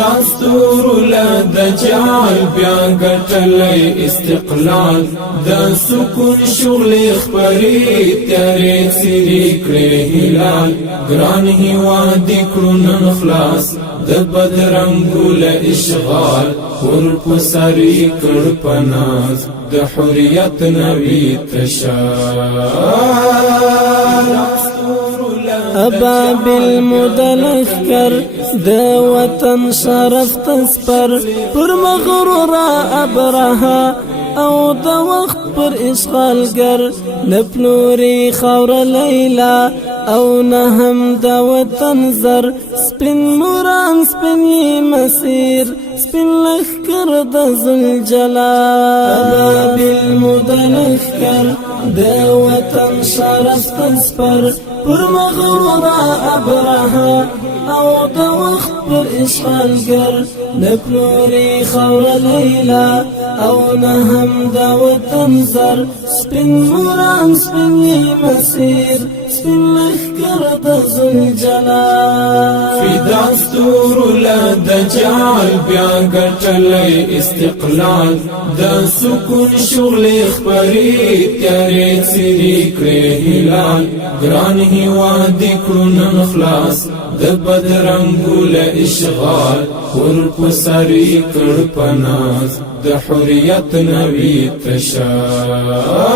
دستور لدجال بیا ګټلی استقلال د سکون شغل خبرې تیارې څیرې کړې هلال ګران هیواد کړو نن خلاص د بدرنګو له اشغال ورپسرې کړ پناز د حریت نوی تشال ابابل مدلخکر د وطن شرف تسپر پر مغرور ابرها او د وخت پر اشغالګر نپلوري خاور لیلا او نه هم د وطن زر سپین موران سپین مسیر سپین لخکر د ذوالجلال ابابل مدلخکر د وطن شرف تسپر پر مغرور ابرها او د وخت پر اشغالګر نپلوري خاور لیلا او نه هم د وطن زر سپین موران سپین مسیر سپین لخکر د ذوالجلال فی دستور لدجال بیا ګټلی استقلال د سکون شغل خبرې تیارې څیرې کړې هلال ګران هیواد کړو نن خلاص د بدرنګو له اشغال ورپسرې کړ پناز د حریت نوی تشال